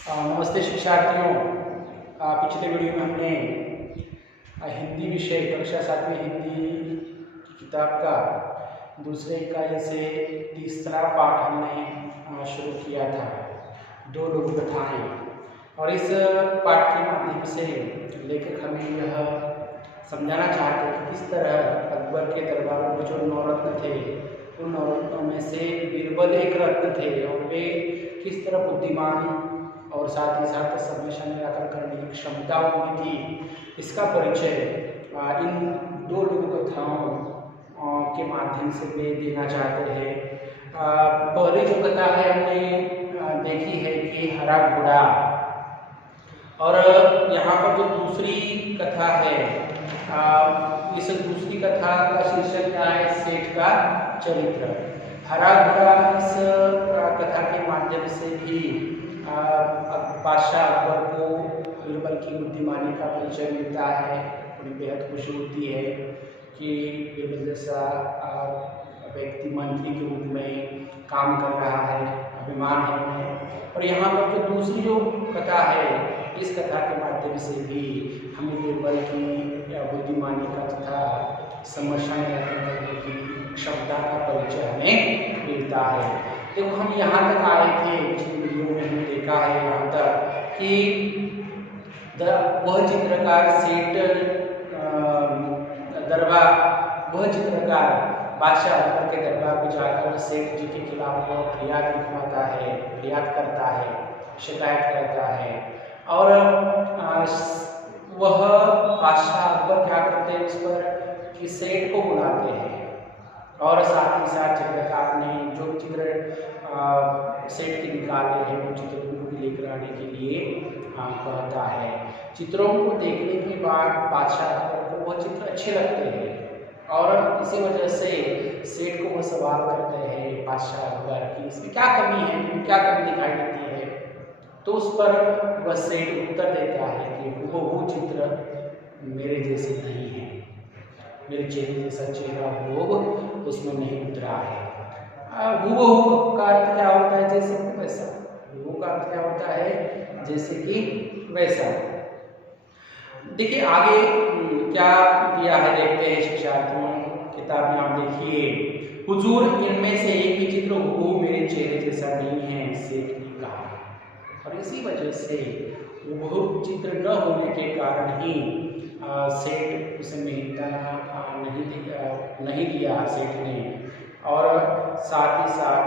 नमस्ते शिक्षार्थियों। पिछले वीडियो में हमने हिंदी विषय कक्षा 7वीं हिंदी की किताब का दूसरे इकाई से तीसरा पाठ हमने शुरू किया था, दो लघु कथाएं। और इस पाठ के माध्यम से लेखक हमें यह समझाना चाहते हैं कि किस तरह अकबर के दरबार में जो 9 रत्न थे, उन 9 रत्नों में से बीरबल एक रत्न थे और वे किस तरह बुद्धिमान और साथ ही साथ समस्या निराकरण करने की क्षमता उनमें थी, इसका परिचय इन दो लघु कथाओं के माध्यम से वे देना चाहते हैं। पहली जो कथा है हमने देखी है कि हरा घोड़ा, और यहाँ पर जो दूसरी कथा है, इस दूसरी कथा का शीर्षक क्या है? सेठ का चरित्र। हरा घोड़ा इस कथा के माध्यम से भी बादशाह अकबर को बीरबल की बुद्धिमानी का परिचय मिलता है। उन्हें बेहद खुशी होती है कि बीरबल जैसा व्यक्ति मंत्री के रूप में काम कर रहा है, अभिमान है उन्हें। और यहाँ पर जो दूसरी जो कथा है, इस कथा के माध्यम से भी हमें बीरबल की बुद्धिमानी का तथा समस्या निराकरण करने की क्षमता का परिचय हमें मिलता है। देखो, हम यहाँ तक आए थे, पिछले वीडियो में हमने देखा है यहाँ तक कि वह चित्रकार सेठ वह चित्रकार बादशाह अकबर के दरबार में जाकर सेठ जी के खिलाफ वह फरियाद लिखवाता है, फरियाद करता है, शिकायत करता है। और वह बादशाह अकबर क्या करते हैं उस पर कि सेठ को बुलाते हैं और साथ ही साथ चित्रकार ने जो चित्र सेठ के निकाले हैं वो चित्रों को लेकर आने के लिए कहता है। चित्रों को देखने के बाद बादशाह अकबर को वह चित्र अच्छे लगते हैं और इसी वजह से सेठ को वह सवाल करते हैं बादशाह अकबर कि इसमें क्या कमी है, क्या कमी दिखाई देती है। तो उस पर वह सेठ उत्तर देता है कि वो चित्र मेरे जैसे नहीं है, मेरे चेहरे जैसा चेहरा हुबहू उसमें नहीं उतरा है। हुबहू का अर्थ क्या होता है? जैसे कि वैसा। हुबहू का अर्थ क्या होता है? जैसे कि वैसा। देखिए आगे क्या दिया है, देखते हैं शिक्षार्थियों। किताब में आप देखिए, हुजूर इनमें से एक भी चित्र हुबहू मेरे चेहरे जैसा नहीं है, सेठ ने कहा। और इसी वजह से हुबहू चित्र न होने के कारण ही सेठ उसे मेहनता नहीं दिया सेठ ने, और साथ ही साथ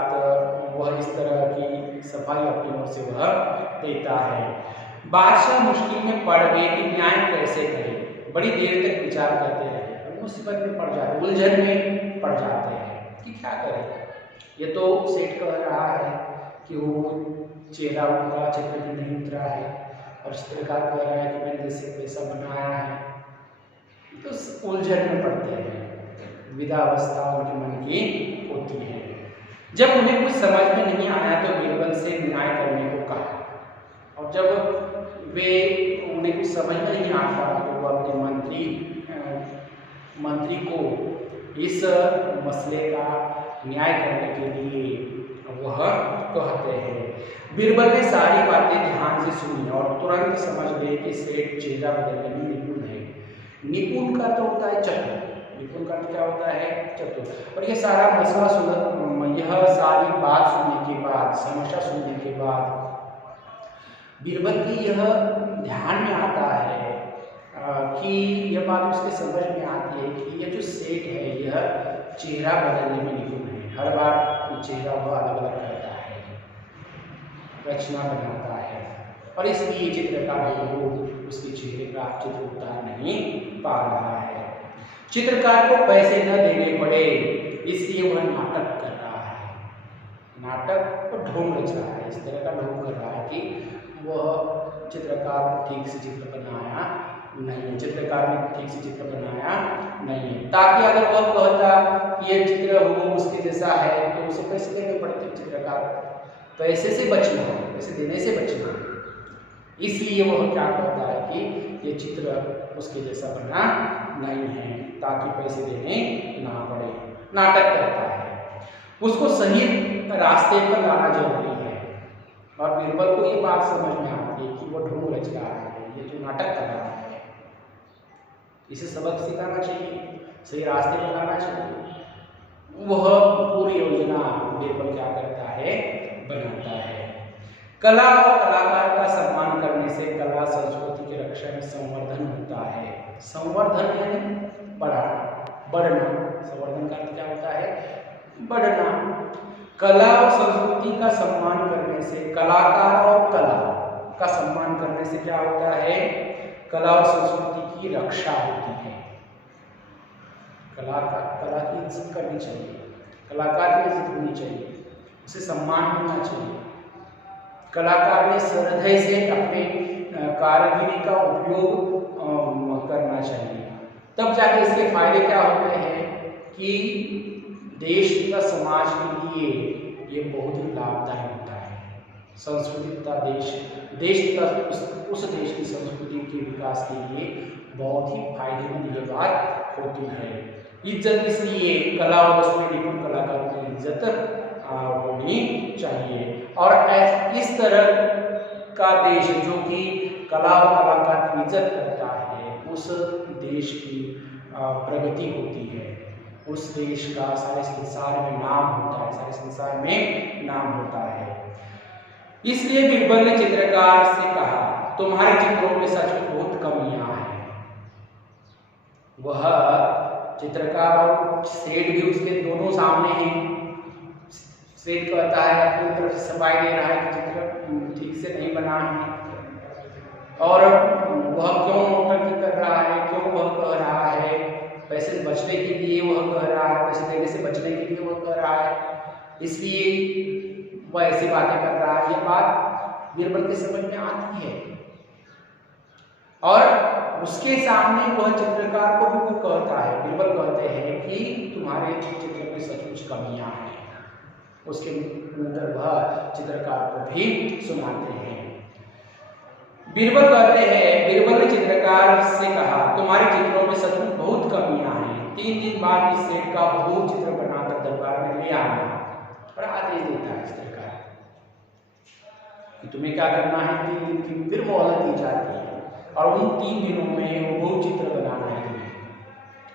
वह इस तरह की सफाई अपनी ओर से वह देता है। बादशाह मुश्किल में पड़ गए कि न्याय कैसे करें। बड़ी देर तक विचार करते रहे, मुसीबत में पड़ जाते, उलझन में पड़ जाते हैं कि क्या करें। ये तो सेठ कह रहा है कि वो चेहरा उनका चित्र भी नहीं उतरा है, और चित्रकार कह रहा है कि मैंने जैसे पैसा बनाया है। तो उलझन में पड़ते हैं, विदावस्था उनके मन की होती है। जब उन्हें कुछ समझ में नहीं आया तो बीरबल से न्याय करने को कहा, और जब उन्हें कुछ समझ में नहीं आता तो वह अपने मंत्री को इस मसले का न्याय करने के लिए वह कहते हैं। बीरबल ने सारी बातें ध्यान से सुनी और तुरंत समझ गए कि सेठ चेहरा बदलने में निपुण है। निपुण का तो होता है चतुर, निपुण का क्या होता है? चतुर। और ये सारा मसला यह सारी बात सुनने के बाद, समस्या सुनने के बाद बीरबल की यह ध्यान में आता है कि यह बात उसके समझ में आती है कि यह जो सेठ है यह चेहरा बदलने में निपुण है। हर बार चेहरा वह अलग अलग करता है, रचना बनाता है, और इसलिए चित्रकार को उसके चेहरे का चित्र उतार नहीं पा रहा है। चित्रकार को पैसे न देने पड़े, इसलिए वह नाटक कर रहा है। नाटक और ढोंग रच रहा है, इस तरह का ढोंग कर रहा है कि वह चित्रकार ठीक से चित्र बनाया नहीं है, चित्रकार ने ठीक से चित्र बनाया नहीं है, ताकि अगर वह कहता कि यह चित्र हुबहू उसके जैसा है तो उसे पैसे देने पड़ते। चित्रकार पैसे से बचना, पैसे देने से बचना, इसलिए वह क्या कहता है कि ये चित्र उसके जैसा बना नहीं है, ताकि पैसे देने ना पड़े। नाटक करता है। उसको सही रास्ते पर लाना जरूरी है। और बीरबल को ये बात समझ में आती है कि वो ढोंग रच रहा है, ये जो नाटक कर रहा है, इसे सबक सिखाना चाहिए, सही रास्ते पर लाना चाहिए। वह पूरी योजना बीरबल क्या करता है, बनाता है। कला और कलाकार का सम्मान करने से कला संस्कृति की रक्षा में संवर्धन होता है। संवर्धन यानी बढ़ना। संवर्धन का अर्थ क्या होता है, बढ़ना। कला और संस्कृति का सम्मान करने से, कलाकार और कला का सम्मान करने से क्या होता है, कला और संस्कृति की रक्षा होती है। कला की इज्जत करनी चाहिए, कलाकार की इज्जत होनी चाहिए, उसे सम्मान मिलना चाहिए। कलाकार ने सहृदय से अपने कारीगरी का उपयोग करना चाहिए, तब जाके इसके फायदे क्या होते हैं कि देश तथा समाज के लिए ये बहुत ही लाभदायक होता है। संस्कृति तथा देश तथा उस देश की संस्कृति के विकास के लिए बहुत ही फायदेमंद ये बात होती है। इज्जत इसलिए कला और उसमें निपुण कलाकारों की इज्जत होनी चाहिए। और इस तरह का देश जो कि कला और कलाकार की इज्जत करता है, उस देश की प्रगति होती है, उस देश का सारे संसार में नाम होता है, सारे संसार में नाम होता है। इसलिए बीरबल ने चित्रकार से कहा, तुम्हारे चित्रों में सच में बहुत कमियां हैं। वह चित्रकार और सेठ भी उसके दोनों सामने हैं। सेठ कहता है अपनी तरफ से सफाई दे रहा है कि चित्र ठीक से नहीं बना है, और वह क्यों नौटंकी कर रहा है, क्यों वह कह रहा है पैसे बचने के लिए, वह कह रहा है पैसे देने से बचने के लिए वह कह रहा है, इसलिए वह ऐसी बातें कर रहा है। यह बात बीरबल के समझ में आती है, और उसके सामने वह चित्रकार को भी वो कहता है, बीरबल कहते हैं कि तुम्हारे चित्र में सचमुच कमियां हैं। उसके अंदर वह चित्रकार को भी सुनाते हैं। बीरबल कहते हैं, बीरबल ने चित्रकार से कहा, तुम्हारे चित्रों में सचमुच बहुत कमियां हैं। 3 दिन बाद इस सेठ का बहुत चित्र बनाकर दरबार में ले आना, और आदेश देता है चित्रकार कि तुम्हें क्या करना है, 3 दिन की फिर मोहलत दी जाती है, और उन 3 दिनों में वो बहुत चित्र बनाना है तुम्हें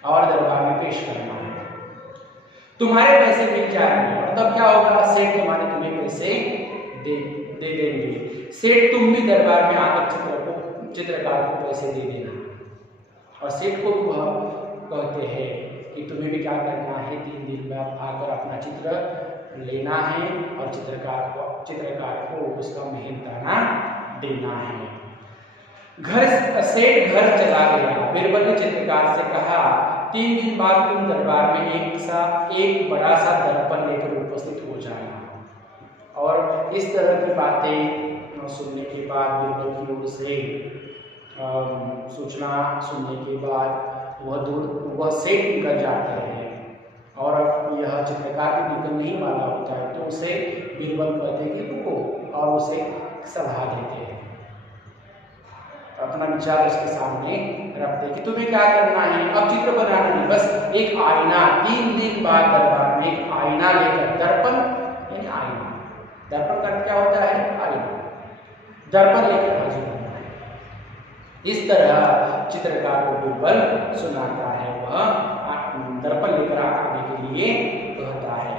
और दरबार में पेश करना है। तुम्हारे पैसे मिल जाएंगे, और तब क्या होगा, सेठ तुम्हें पैसे दे देंगे। सेठ तुम भी दरबार में आकर चित्रकार को पैसे दे देना। और सेठ को वह कहते हैं कि तुम्हें भी क्या करना है, 3 दिन बाद आकर अपना चित्र लेना है और चित्रकार को उसका मेहनताना देना है। सेठ घर चला गया। बीरबल ने चित्रकार से कहा, 3 दिन बाद तुम दरबार में एक बड़ा सा दर्पण लेकर उपस्थित हो जाना। और इस तरह की बातें सुनने के बाद, बीरबल की ओर से सूचना सुनने के बाद वह सेठ निकल जाता है, और यह चित्रकार भी निकल नहीं वाला होता है, तो उसे बीरबल कहते हैं कि रुको, और उसे सलाह देते हैं, अपना विचार उसके सामने रखते हैं कि तुम्हें क्या करना है, अब चित्र बनाना नहीं, बस एक आईना, 3 दिन बाद दरबार में एक आईना लेकर, दर्पण यानी आईना, दर्पण का क्या होता है, आईना, दर्पण लेकर हाजिर होना है। इस तरह चित्रकार को बीरबल सुनाता है, वह दर्पण लेकर आने के लिए कहता है।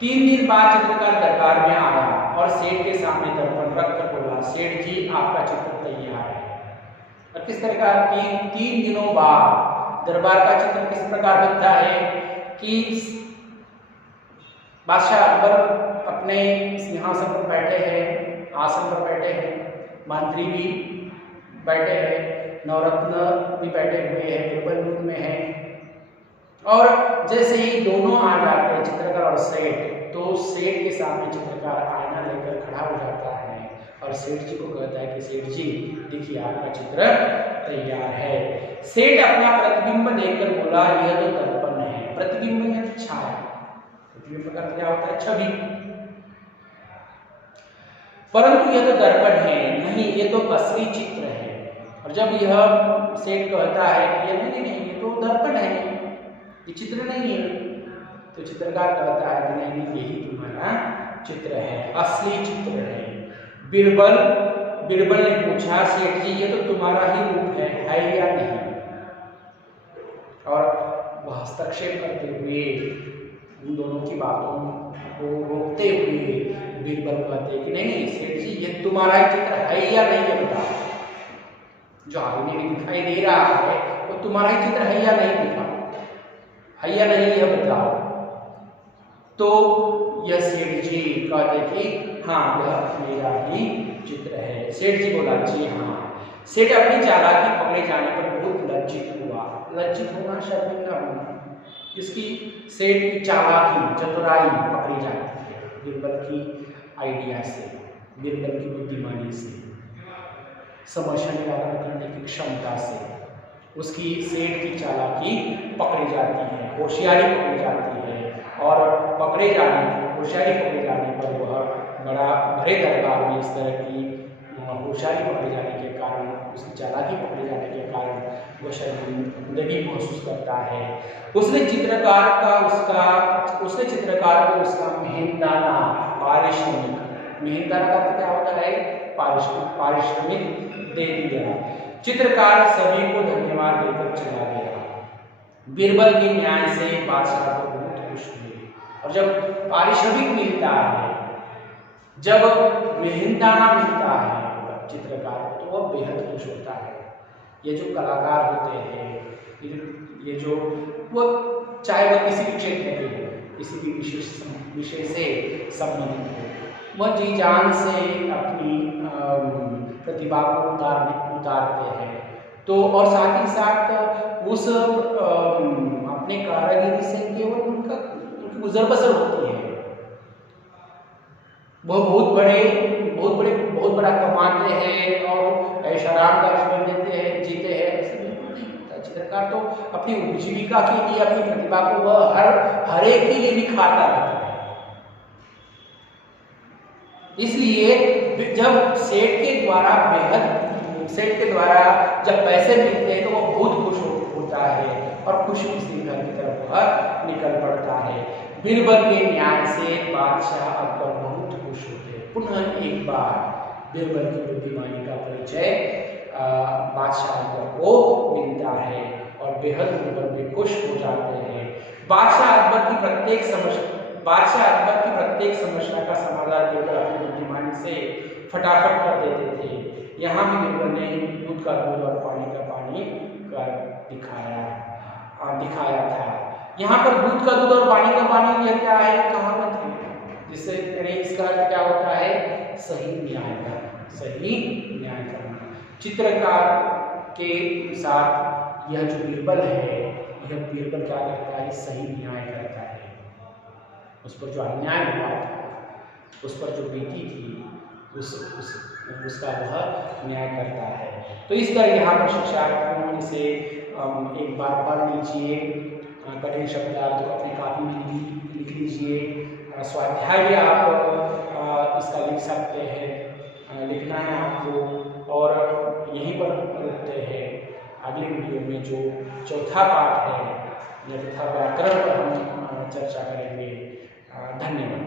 3 दिन बाद चित्रकार दरबार में आया और सेठ के सामने दर्पण रखकर बोला, सेठ जी आपका चित्र तैयार है। और किस तरह का, 3 दिनों बाद दरबार का चित्र किस प्रकार दिखता है कि बादशाह अकबर अपने सिंहासन पर बैठे हैं, आसन पर बैठे हैं, मंत्री भी बैठे हैं, नवरत्न भी बैठे हुए हैं, बीरबल रूम में है, और जैसे ही दोनों आ जाते हैं चित्रकार और सेठ, तो सेठ के सामने चित्रकार आईना लेकर खड़ा हो जाता है और सेठ जी को कहता है कि सेठ जी देखिए आपका चित्र तैयार है। सेठ अपना प्रतिबिंब देखकर बोला, यह तो दर्पण है। प्रतिबिंब है छाया, प्रतिबिंब का क्या होता है, छवि, परंतु यह तो दर्पण है, नहीं ये तो असली चित्र है। और जब यह सेठ कहता है कि ये नहीं ये तो दर्पण है, ये चित्र नहीं है, तो चित्रकार कहता है कि नहीं यही तुम्हारा चित्र है, असली चित्र है। बीरबल बीरबल ने पूछा, सेठ जी ये तो तुम्हारा ही रूप है या नहीं? और वह हस्तक्षेप करते हुए उन दोनों की बातों को रोकते हुए बीरबल कहते कि नहीं सेठ जी ये तुम्हारा ही चित्र है या नहीं ये बताओ। जो आईने में दिखाई दे रहा है वो तुम्हारा ही चित्र है या नहीं, दिखाओ है या नहीं यह बताओ। तो यह सेठ जी कहते कि हाँ यह मेरा ही चित्र है। सेठ जी बोला जी हाँ। सेठ अपनी चालाकी पकड़े जाने पर बहुत लज्जित हुआ। लज्जित होना, शर्मिंदा होना, इसकी सेठ की चालाकी चतुराई पकड़ी जाती है बीरबल की आइडिया से, बीरबल की बुद्धिमानी से, समस्या निराकरण करने की क्षमता से उसकी सेठ की चालाकी पकड़ी जाती है, होशियारी पकड़ी जाती है। और पकड़े जाने होशियारी पकड़े जाने पर वह बड़ा भरे दरबार में इस तरह की होशियारी पकड़े जाने के कारण, उसकी चालाकी पकड़े जाने के कारण वह शर्मिंदगी महसूस करता है। उसने चित्रकार को उसका मेहनताना पारिश्रमिक, मेहनताना का क्या होता है, पारिश्रमिक दे दिया। चित्रकार सभी को धन्यवाद देकर चला गया। बीरबल के न्याय से बादशाह को बहुत खुश हुए। और जब पारिश्रमिक मिलता है, जब मेहनताना मिलता है चित्रकार को, तो वह बेहद खुश होता है। ये जो कलाकार होते हैं, ये जो वो चाहे वह किसी भी क्षेत्र के हो, किसी भी विषय से संबंधित हो, वह जी जान से अपनी प्रतिभा को उतारते हैं। तो और साथ ही साथ उस अपने कारीगरी से केवल उनकी गुजर बसर होती है। वह बहुत बड़ा कमाते हैं और ऐशाराम का जीवन जीते हैं, ऐसे बिल्कुल नहीं होता। चित्रकार तो अपनी उपजीविका के लिए, अपनी प्रतिभा को वह हर एक के लिए निखारता रहता है। इसलिए जब सेठ के द्वारा जब पैसे मिलते हैं तो वह बहुत खुश होता है और खुशी खुशी घर की तरफ वह निकल पड़ता है। बीरबल के न्याय से बादशाह अकबर बहुत खुश होते। पुनः एक बार बीरबल की बुद्धिमानी का परिचय बादशाह अकबर को मिलता है और बेहद बीरबल भी खुश हो जाते हैं। बादशाह अकबर की प्रत्येक समस्या का समाधान देकर अपनी बुद्धिमानी से फटाफट कर देते थे। यहाँ भी बीरबल ने दूध का दूध और पानी का पानी दिखाया था। यहाँ पर दूध का दूध और पानी का पानी यह क्या है, कहावत है, जिससे इसका अर्थ क्या होता है, सही न्याय करना, सही न्याय करना। चित्रकार के साथ यह जो बीरबल है, यह बीरबल क्या करता है, सही न्याय करता है। उस पर जो अन्याय हुआ था, उस पर जो बीती थी, उसका वह न्याय करता है। तो इस तरह यहाँ पर शिक्षार्थियों इसे एक बार पढ़ लीजिए, कठिन शब्दार्थ को अपनी कॉपी में लिख लीजिए। स्वाध्याय भी आप इसका लिख सकते हैं, लिखना है आपको। और यहीं पर रुकते हैं। अगले वीडियो में जो चौथा पाठ है, यथा व्याकरण पर हम चर्चा करेंगे। धन्यवाद।